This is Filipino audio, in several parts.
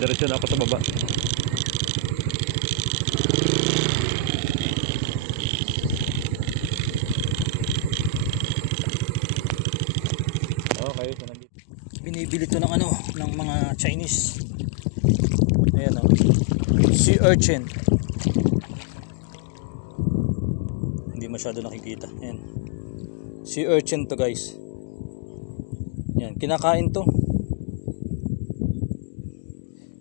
Diretso na ako sa baba. Okay, so binibili to ng ano, ng mga Chinese. Ayan o, sea urchin. Hindi masyado nakikita. Ayan, sea urchin to guys. Ayan, kinakain to.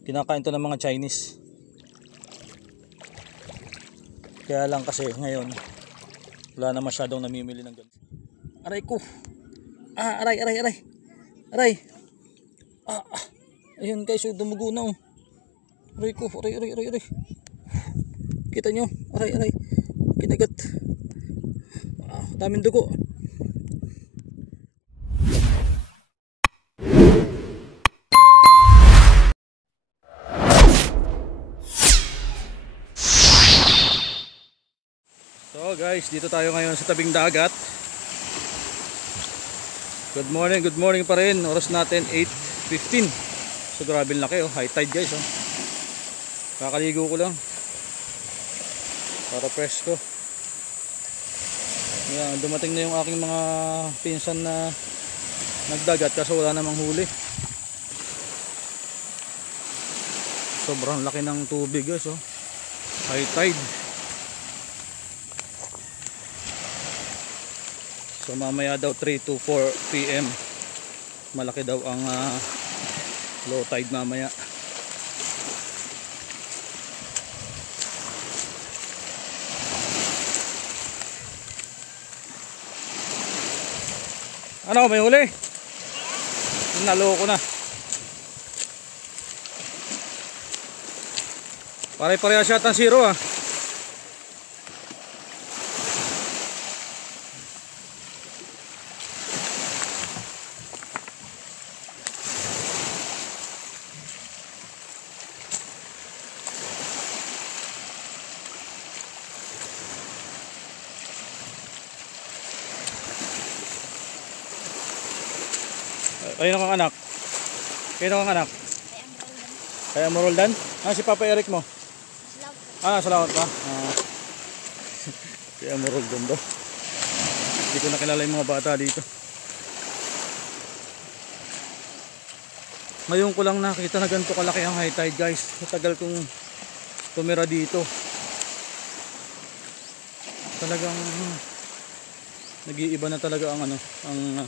Kinakain to ng mga Chinese. Kaya lang kasi ngayon wala na masyadong namimili ng ganito. Aray ko. Aray. Ayun guys, dumugo na oh. Aray ko, aray. Kita nyo? Aray. Kinagat. Daming dugo. So guys, dito tayo ngayon sa tabing dagat. Good morning pa rin. Oras natin 8:15. So grabe laki oh, high tide guys oh. Kakaligo ko lang para presko. Yan, dumating na yung aking mga pinsan na nagdagat kasi wala namang huli. Sobrang laki ng tubig guys oh. High tide. So mamaya daw 3 to 4 PM malaki daw ang low tide mamaya. Ano, may huli? Naloko na. Pare-parehas yata ang zero ah. Ayun ang anak. Kaya ang anak? Kaya Moroldan? Si Papa Eric mo? Salamat pa. Kaya Moroldan daw. Hindi ko nakilala yung mga bata dito. Ngayon ko lang nakita na ganito kalaki ang high tide guys. Matagal kong tumira dito. Talagang nag-iiba na talaga ang ang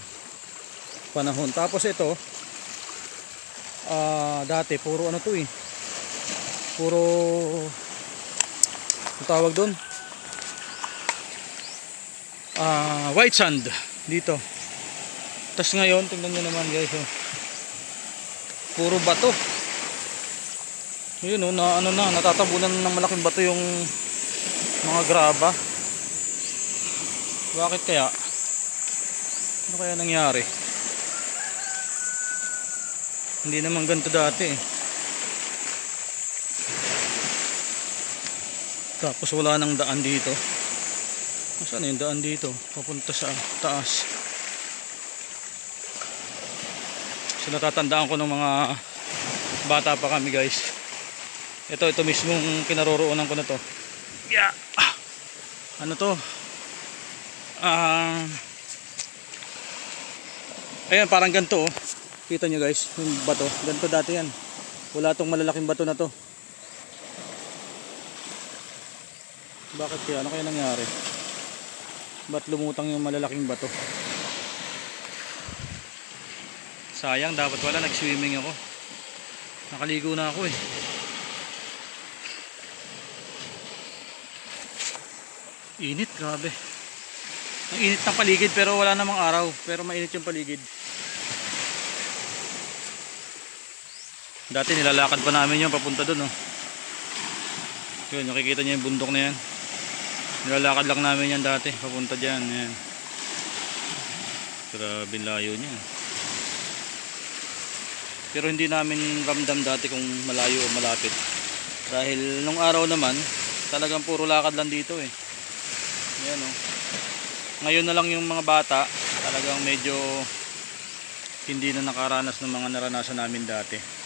panahon. Tapos ito dati puro to eh, puro tawag doon white sand dito. Tapos ngayon tingnan nyo naman guys oh, puro bato. Yun oh, natatabunan ng malaking bato yung mga graba. Bakit kaya? Ano kaya nangyari? Hindi naman ganito dati eh. Tapos wala nang daan dito. Saan yung daan dito? Papunta sa taas. So natatandaan ko ng mga bata pa kami guys. Ito mismong kinaroroonan ko na to. Yeah. Ano to? Ayan, parang ganito oh. Kita nyo guys, yung bato. Ganito dati yan. Wala tong malalaking bato na to. Bakit kaya? Ano kaya nangyari? Ba't lumutang yung malalaking bato? Sayang, dapat wala. Nag-swimming ako. Nakaligo na ako eh. Init, grabe. Ang init ng paligid pero wala namang araw. Pero mainit yung paligid. Dati nilalakad pa namin yung papunta doon oh. Yun, nakikita niyo yung bundok na yan. Nilalakad lang namin yan dati papunta dyan. Yan. Grabe layo niya. Pero hindi namin ramdam dati kung malayo o malapit. Dahil nung araw naman talagang puro lakad lang dito eh. Yan oh. Ngayon na lang yung mga bata talagang medyo hindi na nakaranas ng mga naranasan namin dati.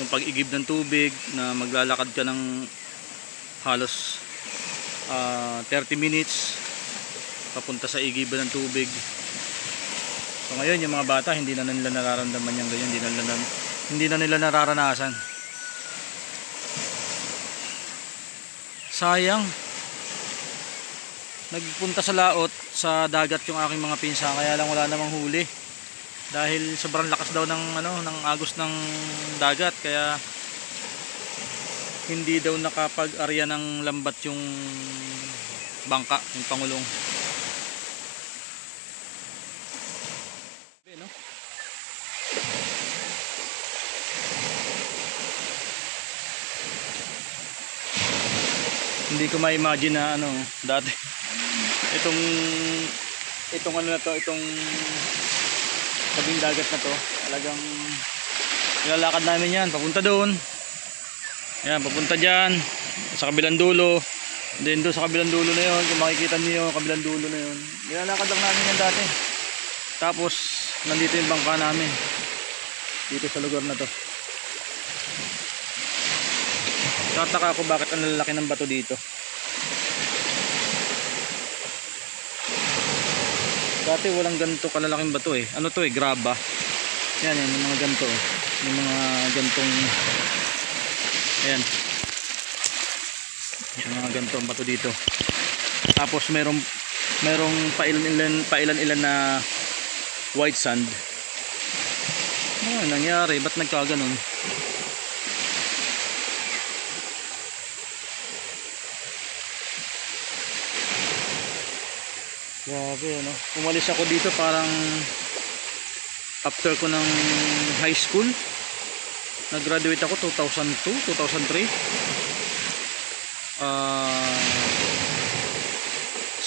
yung pag-igib ng tubig na maglalakad ka ng halos 30 minutes papunta sa igiban ng tubig. So ngayon yung mga bata hindi na nila nararamdaman yung ganyan, hindi na nila nararanasan. Sayang, nagpunta sa laot sa dagat yung aking mga pinsa, kaya lang wala namang huli dahil sobrang lakas daw ng agos ng dagat, kaya hindi daw nakapag-arya ng lambat yung bangka, yung pangulong. No? Hindi ko ma-imagine na dati itong ano na to, itong tabing dagat na to, talagang nilalakad namin yan papunta doon, yan papunta dyan sa kabilang dulo, then doon sa kabilang dulo na yon, kung makikita niyo yung kabilang dulo na yon, nilalakad lang namin yan dati. Tapos nandito yung bangka namin dito sa lugar na to. Tataka ako bakit ang lalaki ng bato dito. Dati walang ganito kalalaking bato eh. Ano to eh, graba. Yan, yung mga ganito eh. Yung mga gantong, ayan, yung mga gantong bato dito. Tapos merong pailan-ilan na white sand. Ano nangyari? Ba't nagkaganon? Grabe, ano? Umalis ako dito parang after ko ng high school. Nag-graduate ako 2002, 2003.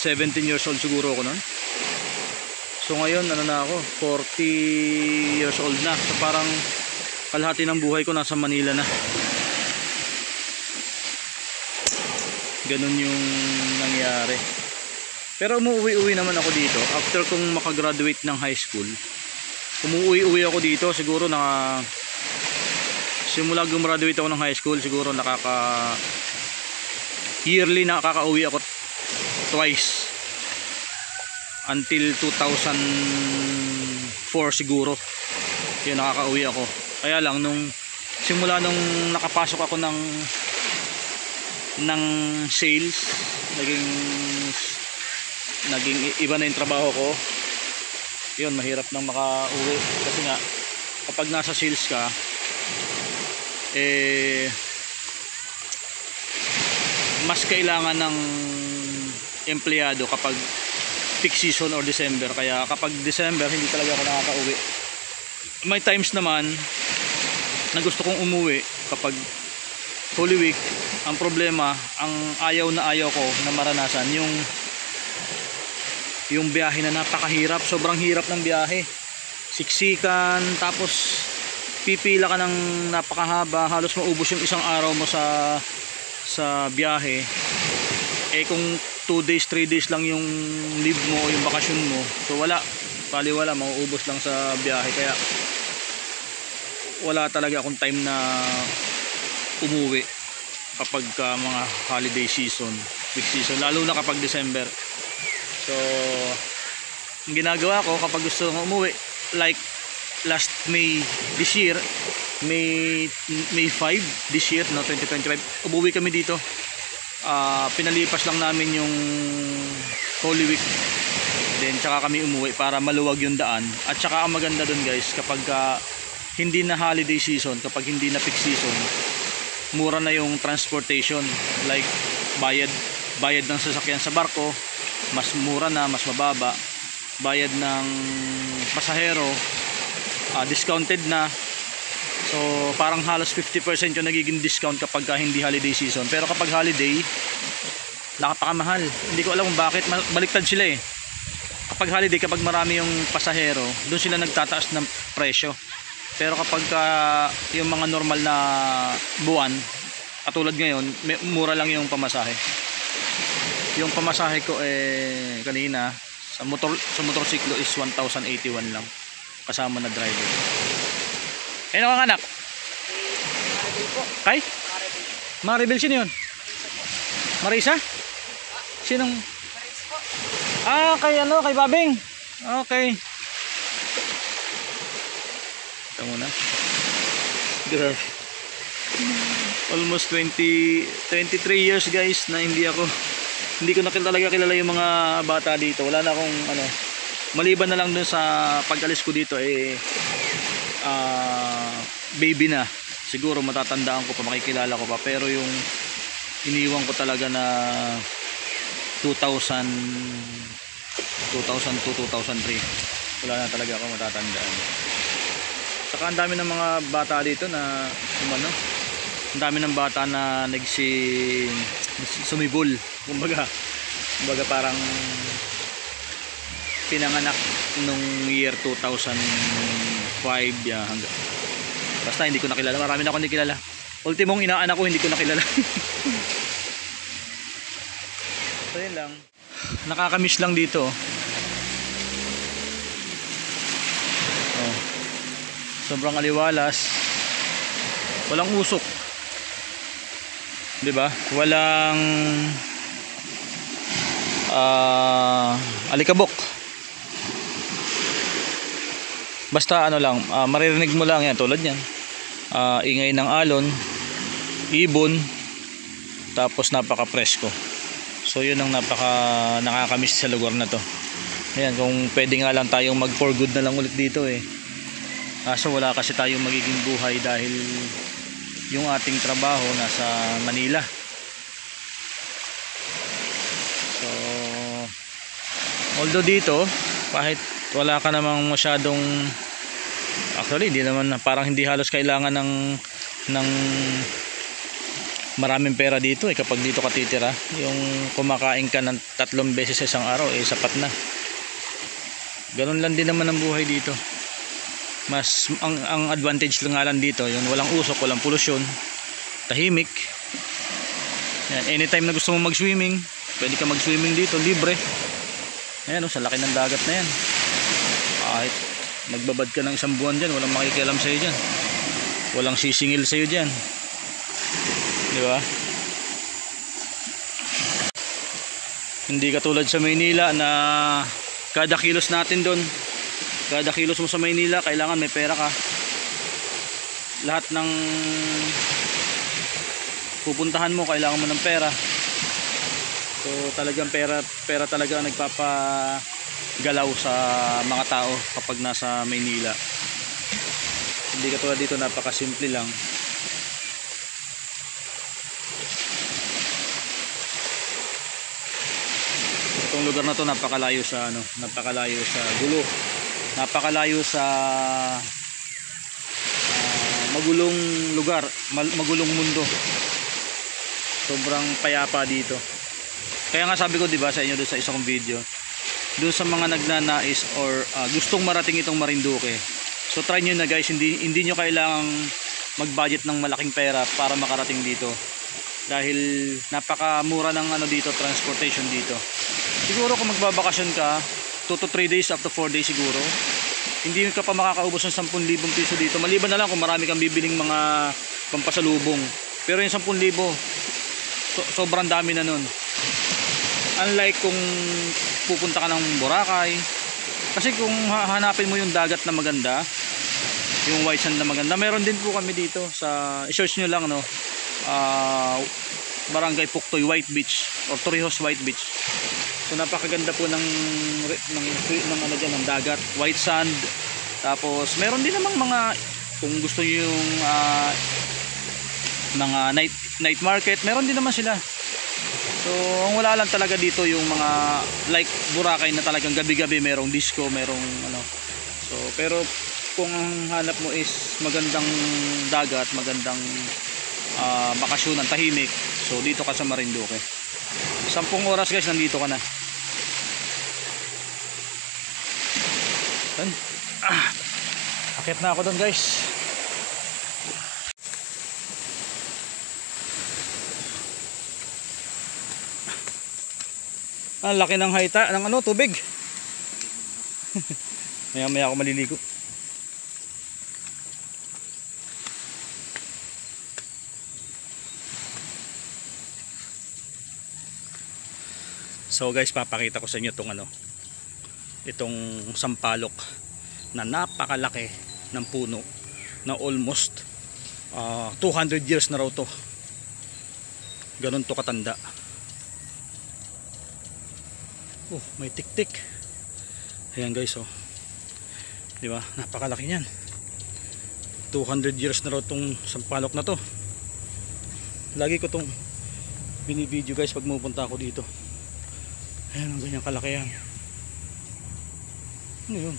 17 years old siguro ako noon. So ngayon, ano na ako? 40 years old na. So parang kalahati ng buhay ko nasa Manila na. Ganun yung nangyari. Pero umuwi-uwi naman ako dito after kong makagraduate ng high school. Umuwi-uwi ako dito siguro simula gumraduate ako ng high school, siguro yearly nakaka-uwi ako twice until 2004 siguro. Yun, nakaka-uwi ako. Kaya lang simula nung nakapasok ako ng sales, naging iba na yung trabaho ko. Yun, mahirap nang makauwi kasi nga kapag nasa sales ka mas kailangan ng empleyado kapag peak season or December. Kaya kapag December hindi talaga ako nakakauwi. May times naman na gusto kong umuwi kapag Holy Week. Ang problema, ang ayaw ko na maranasan yung biyahe na napakahirap. Sobrang hirap ng biyahe, siksikan, tapos pipila ka ng napakahaba, halos maubos yung isang araw mo sa biyahe. Kung 2 days, 3 days lang yung leave mo o yung bakasyon mo, so wala, mauubos lang sa biyahe. Kaya wala talaga akong time na umuwi kapag mga holiday season, week season, lalo na kapag December. So ang ginagawa ko kapag gusto kong umuwi, like last May this year, May 5 this year, 2025, umuwi kami dito. Pinalipas lang namin yung Holy Week, then tsaka kami umuwi para maluwag yung daan. At tsaka ang maganda dun guys, kapag hindi na holiday season, kapag hindi na peak season, mura na yung transportation, like bayad ng sasakyan sa barko, mas mura na, mas mababa. Bayad ng pasahero, discounted na. So parang halos 50% yung nagiging discount kapag hindi holiday season. Pero kapag holiday, nakapakamahal. Hindi ko alam kung bakit, baliktad sila eh. Kapag holiday, kapag marami yung pasahero, doon sila nagtataas ng presyo. Pero kapag yung mga normal na buwan, katulad ngayon, mura lang yung pamasahe. Yung pamasahe ko kanina sa motorsiklo is 1,081 lang kasama na driver. Ano ka anak? po. Kay? Maribel, sino yun? Marisa? Sinong? Maris po. Kay ano, kay Babing. Okay. Ito muna. Grabe. Almost 23 years guys na hindi ko na talaga kilala yung mga bata dito. Wala na akong ano, maliban na lang dun sa pag-alis ko dito baby na. Siguro matatandaan ko pa, makikilala ko pa, pero yung iniwan ko talaga na 2002, 2003, wala na talaga ako matatandaan. Saka ang dami ng mga bata dito na umano, ang dami ng bata na sumibol, kumbaga parang pinanganak nung year 2005 hanggang basta hindi ko nakilala. Marami na ako hindi kilala. Ultimong inaanak ko hindi ko nakilala. So yun lang. Nakakamiss lang dito. Oh. Sobrang aliwalas. Walang usok. 'Di ba? Walang alikabok. Basta ano lang, maririnig mo lang yan tulad yan. Ingay ng alon, ibon, tapos napaka-presko. So yun ang nakakamiss sa lugar na to. Ayan, kung pwede nga lang tayong mag for good na lang ulit dito so wala kasi tayong magiging buhay dahil yung ating trabaho nasa Manila. So although dito kahit wala ka namang masyadong, actually hindi naman, parang hindi halos kailangan ng maraming pera dito kapag dito ka titira. Yung kumakain ka ng 3 beses sa isang araw sapat na. Ganun lang din naman ang buhay dito. Mas ang advantage lang nga lang dito yung walang usok, walang polusyon, tahimik. Yan, anytime na gusto mo mag swimming pwede ka mag swimming dito, libre. Ayan sa laki ng dagat na yan. Kahit magbabad ka ng 1 buwan dyan, walang makikialam sa'yo dyan, walang sisingil sa'yo dyan, di ba? Hindi katulad sa Maynila na kada kilos natin doon, kada kilos mo sa Maynila kailangan may pera ka. Lahat ng pupuntahan mo kailangan mo ng pera. So talagang pera talaga ang nagpapagalaw sa mga tao kapag nasa Maynila. Hindi katulad dito, napakasimple lang. Itong lugar na to napakalayo sa gulo, napakalayo sa magulong lugar, magulong mundo. Sobrang payapa dito. Kaya nga sabi ko, di ba, sa inyo doon sa isang video, doon sa mga nagnanais or gustong marating itong Marinduque, so try nyo na guys, hindi nyo kailangang mag-budget ng malaking pera para makarating dito, dahil napakamura ng dito, transportation dito. Siguro kung magbabakasyon ka 2 to 3 days, up to 4 days siguro, hindi ka pa makakaubos ng 10,000 piso dito, maliban na lang kung marami kang bibiling mga pampasalubong. Pero yung 10,000 sobrang dami na nun. Unlike kung pupunta ka ng Boracay, kasi kung hanapin mo yung dagat na maganda, yung white sand na maganda, meron din po kami dito sa, i-search nyo lang Barangay Puktoy White Beach or Torrijos White Beach. So napakaganda po ng dagat, white sand. Tapos meron din namang mga, kung gusto nyo yung mga night market, meron din naman sila. So ang wala lang talaga dito yung mga like Boracay na talagang gabi-gabi merong disco, merong So pero kung ang hanap mo is magandang dagat, magandang bakasyonan, tahimik, so dito ka sa Marinduque. 10 oras guys, nandito ka na. Akit na ako doon guys. Ang laki ng haita ng tubig. Maya ako maliligo. So guys, papakita ko sa inyo itong itong sampalok na napakalaki ng puno na almost 200 years na raw to. Ganun to katanda. Oh, may tik-tik. Ayan guys, oh. Di ba? Napakalaki niyan. 200 years na raw tong sampalok na to. Lagi ko tong binibideo guys pag pupunta ako dito. Ayan, ang ganyan kalaki yan. Ano yun?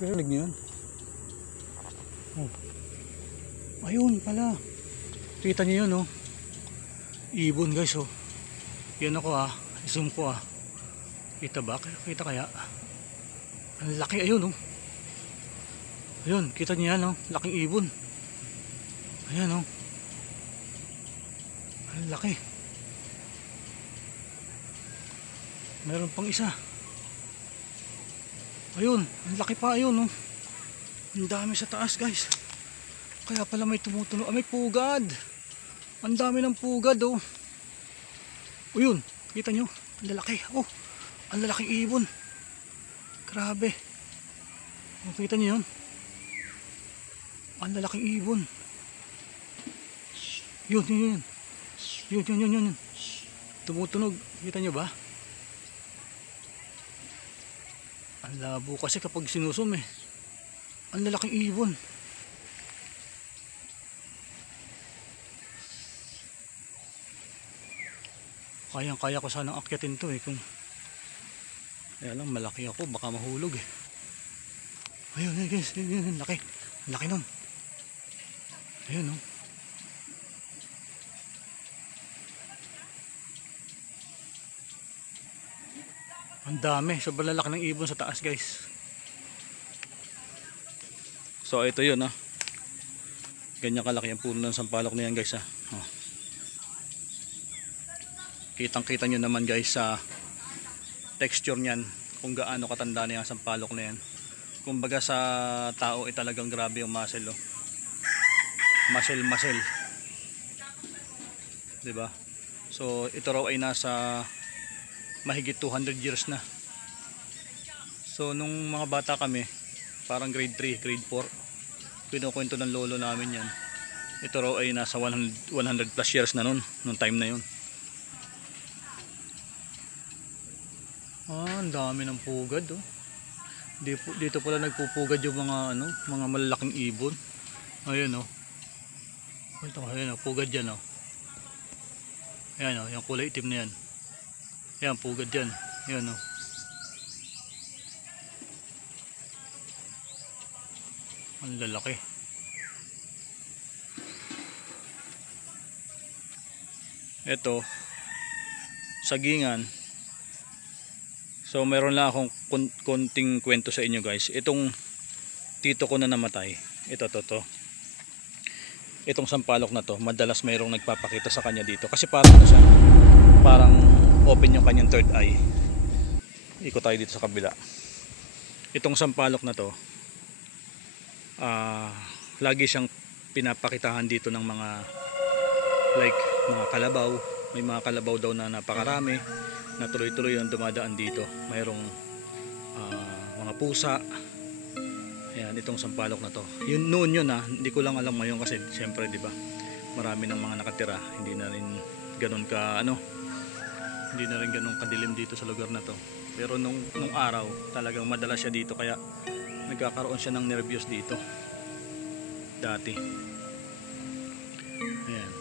Rinig niyo yun? Oh. Ayun pala. Kita niyo yun, oh. Ibon guys, oh. Yan ako, zoom ko, Kita ba? Kita kaya? Ang laki, ayun, oh. Ayun, kita niyo yan, oh. Laking ibon. Ayan, oh. Ang laki. Meron pang isa. Ayun, ang laki pa, ayun, oh. Ang dami sa taas guys. Kaya pala may tumutunog. May pugad. Ang dami ng pugad, oh. Ayun, kita nyo. Ang lalaki, oh. Ang lalaking ibon. Grabe. Oh, kita nyo yun. Ang lalaking ibon. Yun. Yun. Tumutunog. Kita nyo ba? Ang labo kasi kapag sinusum, ang lalaking ibon. Kayang-kaya ko sanang akyatin to, kung kaya lang malaki ako, baka mahulog, Ayun guys, yun, laki. Laki nun. Ayun, oh. Ang dami, sobrang lalaki ng ibon sa taas guys. So ito yun, ganyan kalaki ang puno ng sampalok na yan guys, Oh. Kitang kita nyo naman guys sa texture nyan kung gaano katanda na yung sampalok na yan. Kumbaga sa tao talagang grabe yung muscle, oh. Muscle. Diba? So ito raw ay nasa mahigit 200 years na. So nung mga bata kami, parang grade 3, grade 4, kinukwento ng lolo namin yan. Ito raw ay nasa 100 plus years na nung time na yun. Ang dami ng pugad, oh. Dito pala nagpupugad yung mga malalaking ibon. Ayun, oh. Ito, ayun, oh, pugad yan, oh. Ayan, oh, yung kulay itim na yan. Ayan, pugad yan. Ayan, oh. Ang lalaki. Ito, sagingan. So meron lang akong konting kwento sa inyo guys. Itong tito ko na namatay, ito. Itong sampalok na to, madalas mayroong nagpapakita sa kanya dito. Kasi parang parang open yung kanyang third eye. Ikot tayo dito sa kabila. Itong sampalok na to, lagi siyang pinapakitahan dito ng mga mga kalabaw. May mga kalabaw daw na napakarami na tuloy-tuloy ang dumadaan dito. Mayroong mga pusa. Ayan, itong sampalok na to. Yun noon yun, hindi ko lang alam ngayon kasi siyempre, di ba? Marami ng mga nakatira. Hindi na rin ganoon hindi na rin ganoon kadilim dito sa lugar na to. Pero nung araw, talagang madalas siya dito kaya nagkakaroon siya ng nervyos dito. Dati. Ayan.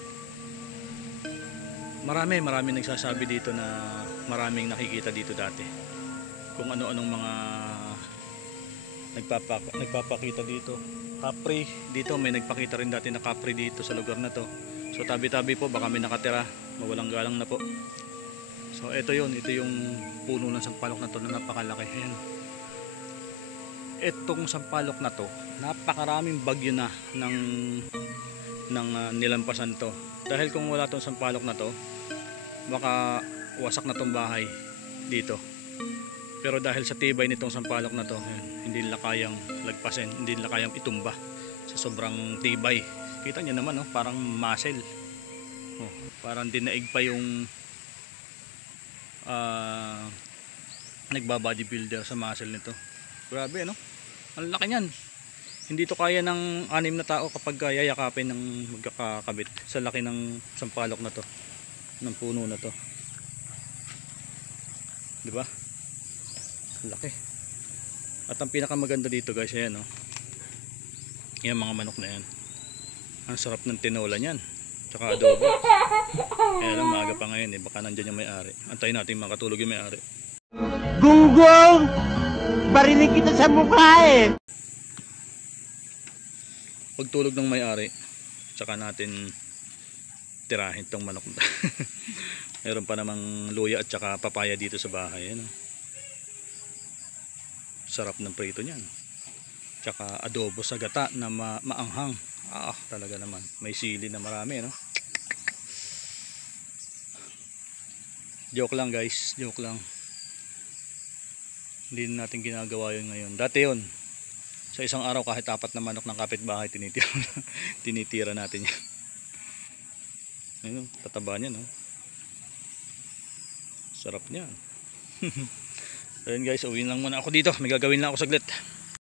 Marami nagsasabi dito na maraming nakikita dito dati. Kung ano-anong mga nagpapakita dito. Kapre, dito may nagpakita rin dati na kapre dito sa lugar na to. So tabi-tabi po, baka may nakatira, mawalang galang na po. So ito yung puno ng sampalok na to na napakalaki. Ayan. Itong sampalok na to, napakaraming bagyo na ng nilampasan to. Dahil kung wala tong sampalok na to, baka wasak na tong bahay dito. Pero dahil sa tibay nitong sampalok na to, hindi nila kayang lagpasin, hindi nila kayang itumba sa sobrang tibay. Kita niyo naman, parang muscle. Parang dinaig pa yung nagba-bodybuilder sa muscle nito. Grabe, no? Ang laki niyan. Hindi to kaya ng 6 na tao kapag yayakapin ng magkakakabit sa laki ng sampalok na to, ng puno na to. 'Di ba? Laki. At ang pinakamaganda dito, guys, ayan, no. Yan mga manok na yan. Ang sarap ng tinola niyan. Tsaka adobo. Kaya lang maaga pa ngayon, baka nandiyan yung may-ari. Antayin natin makatulog yung may-ari. Gunggong! Barinig kita sa mukha eh! Pagtulog ng may-ari, tsaka natin tirahin tong manok. Meron pa namang luya at tsaka papaya dito sa bahay. Ano? Sarap ng prito niyan. Tsaka adobo sa gata na maanghang. Talaga naman. May sili na marami, no? Joke lang, guys. Joke lang. Hindi na natin ginagawa yun ngayon. Dati yun. Sa isang araw kahit 4 na manok ng kapitbahay tinitira natin yan. Ayun, tataba niya, no? Sarap niya. Ayun, guys, uwiin lang muna ako dito. May gagawin lang ako saglit.